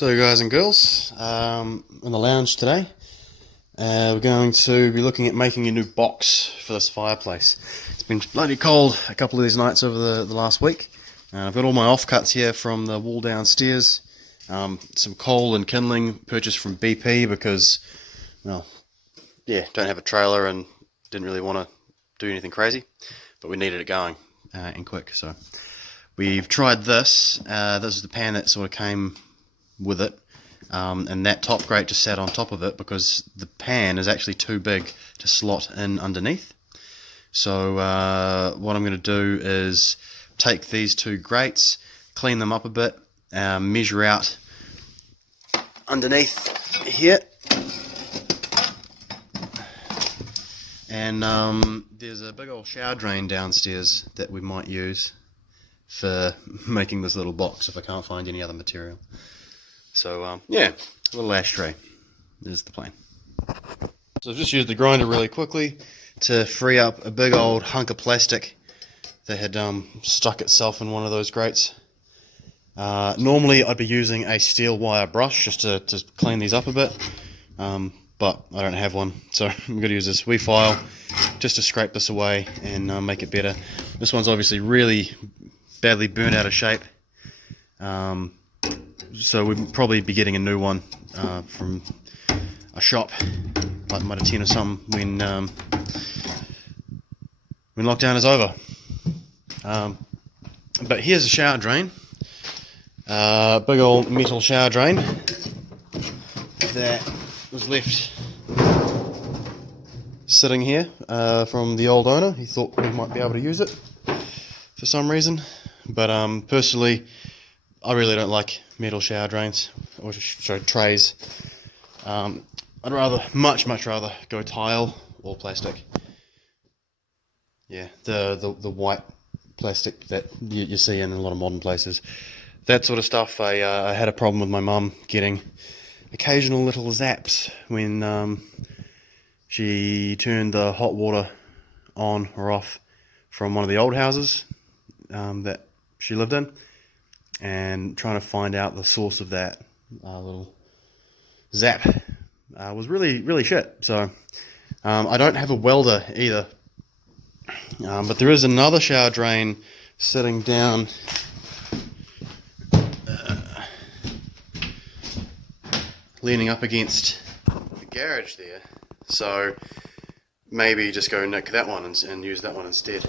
So guys and girls, in the lounge today, we're going to be looking at making a new box for this fireplace. It's been bloody cold a couple of these nights over the last week. I've got all my offcuts here from the wall downstairs, some coal and kindling purchased from BP because, well, yeah, don't have a trailer and didn't really want to do anything crazy, but we needed it going and quick. So we've tried this. This is the pan that sort of came with it, and that top grate just sat on top of it because the pan is actually too big to slot in underneath. So what I'm going to do is take these two grates, clean them up a bit, measure out underneath here, and there's a big old shower drain downstairs that we might use for making this little box if I can't find any other material. So yeah, a little ashtray is the plan. So I've just used the grinder really quickly to free up a big old hunk of plastic that had stuck itself in one of those grates. Normally I'd be using a steel wire brush just to clean these up a bit, but I don't have one, so I'm going to use this wee file just to scrape this away and make it better. This one's obviously really badly burnt out of shape. So we'd probably be getting a new one from a shop like Mitre 10 or something when lockdown is over. But here's a shower drain, big old metal shower drain that was left sitting here from the old owner. He thought we might be able to use it for some reason, but personally I really don't like metal shower drains or trays. I'd much rather go tile or plastic. Yeah, the white plastic that you see in a lot of modern places. That sort of stuff. I had a problem with my mum getting occasional little zaps when she turned the hot water on or off from one of the old houses that she lived in, and trying to find out the source of that little zap was really shit. So I don't have a welder either, but there is another shower drain sitting down leaning up against the garage there, so maybe just go nick that one and use that one instead.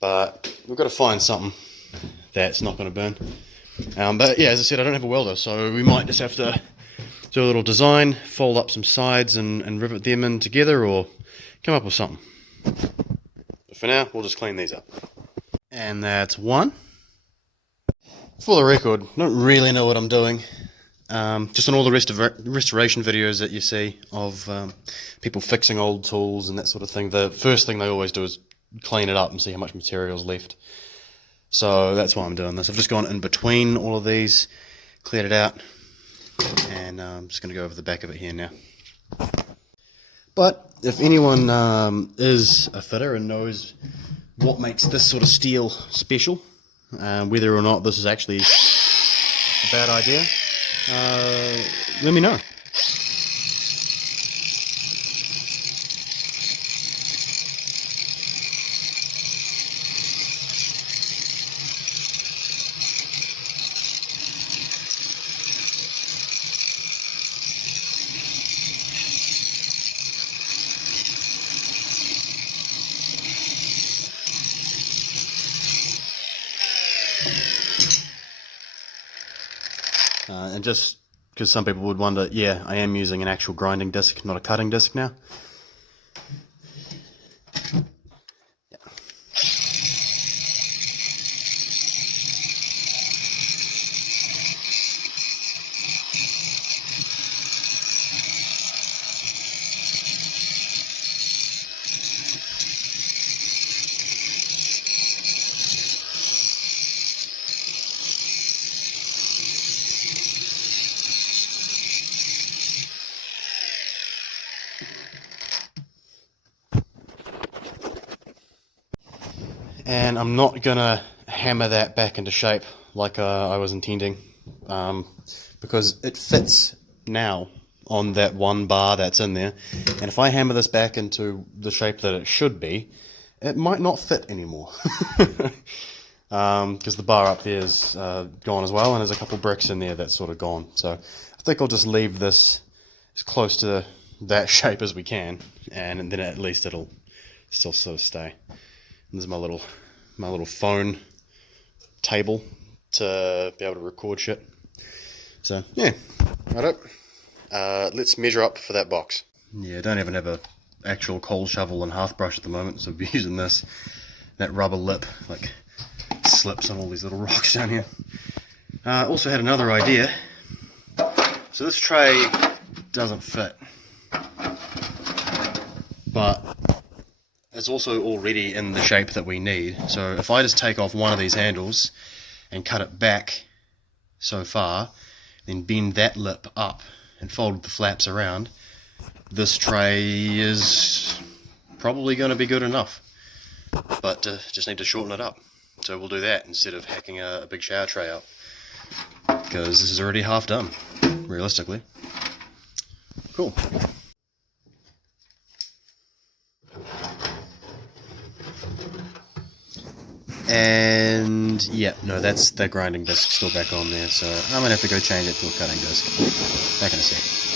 But we've got to find something that's not going to burn. But yeah, as I said, I don't have a welder, so we might just have to do a little design, fold up some sides and rivet them in together, or come up with something. But for now, we'll just clean these up. And that's one. For the record, I don't really know what I'm doing. Just on all the restoration videos that you see of people fixing old tools and that sort of thing, the first thing they always do is clean it up and see how much material's left. So that's why I'm doing this. I've just gone in between all of these, cleared it out, and I'm just going to go over the back of it here now. But if anyone is a fitter and knows what makes this sort of steel special, whether or not this is actually a bad idea, let me know. And just because some people would wonder, yeah, I am using an actual grinding disc, not a cutting disc now. Yeah. And I'm not gonna hammer that back into shape like I was intending. because it fits now on that one bar that's in there, and if I hammer this back into the shape that it should be, it might not fit anymore. Because the bar up there is gone as well, and there's a couple bricks in there that's sort of gone. So I think I'll just leave this as close to that shape as we can, and then at least it'll still sort of stay. And this is my little phone table to be able to record shit. So yeah, right up. Let's measure up for that box. Yeah, I don't even have a actual coal shovel and hearth brush at the moment, so I'll be using this. That rubber lip like slips on all these little rocks down here. Also had another idea. So this tray doesn't fit, but it's also already in the shape that we need. So if I just take off one of these handles and cut it back so far, then bend that lip up and fold the flaps around, this tray is probably going to be good enough. But just need to shorten it up. So we'll do that instead of hacking a big shower tray out, because this is already half done, realistically. Cool. And yeah, no, that's the grinding disc still back on there, so I'm gonna have to go change it to a cutting disc. Back in a sec.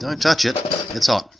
Don't touch it, it's hot.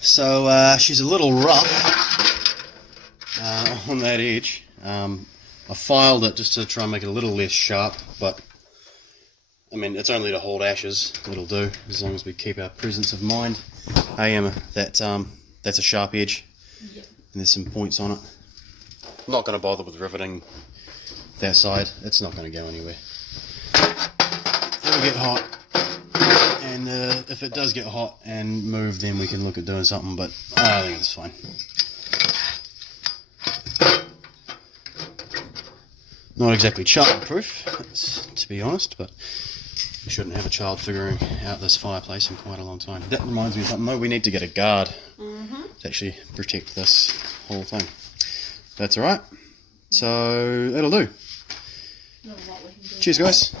So she's a little rough on that edge. I filed it just to try and make it a little less sharp, but I mean, it's only to hold ashes. It'll do, as long as we keep our presence of mind. Hey Emma, that's a sharp edge. Yep. And there's some points on it. I'm not going to bother with riveting that side. It's not going to go anywhere. It'll get hot, and if it does get hot and move, then we can look at doing something, but I think it's fine. Not exactly child-proof, to be honest, but we shouldn't have a child figuring out this fireplace in quite a long time. That reminds me of something though, we need to get a guard to actually protect this whole thing. That's alright, so that'll do. Not a lot we can do. Cheers guys.